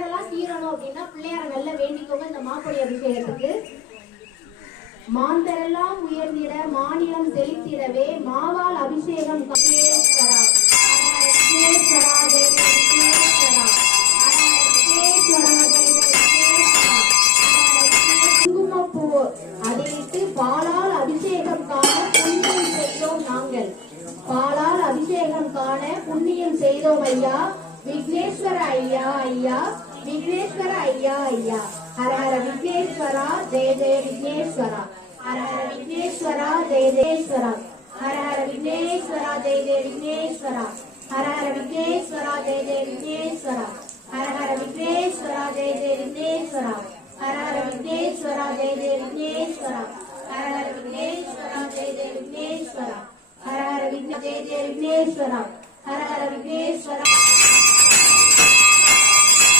கடனெல்லாம் தீரணும் அப்படின்னா பிள்ளையார நல்லா வேண்டிக்கோங்க இந்த மாப்பொடி அபிஷேகத்துக்கு. மாந்தரெல்லாம் உயர்ந்திட மாநிலம் செலுத்திடவே மாவால் அபிஷேகம் விக்னேஸ்வரா விக்னேஸ்வரா தேவி விக்னேஸ்வரா குங்குமப்பூ அதையிட்டு பாலால் அபிஷேகம் காண புண்ணியம் செய்தோம் நாங்கள். பாலால் அபிஷேகம் காண புண்ணியம் செய்தோம் ஐயா. விக்னேஸ்வர ஐயா ஐயா விக்னேஸ்வர ஐயா ஐயா. ஹர ஹர விக்னேஸ்வரா ஜெய ஜெய விக்னேஸ்வரா. ஹர ஹர விக்னேஸ்வரா ஜெய ஜெயேஸ்வரா. ஹர ஹர விக்னேஸ்வரா ஜெய ஜெய விக்னேஸ்வரா. ஹர ஹர விக்னேஸ்வரா ஜெய ஜெய விக்னேஸ்வரா. ஹர ஹர விக்னேஸ்வரா ஜெய ஜெய விக்னேஸ்வரா. ஹர ஹர விக்னேஸ்வரா ஜெய ஜெய விக்னேஸ்வரா. ஹர ஹர விக்னேஸ்வரா ஜெய ஜெய விக்னேஸ்வரா. ஹர ஹர விக்னேஸ்வரா ஜெய ஜெய விக்னேஸ்வரா. ஹர ஹர விக்னேஸ்வரா.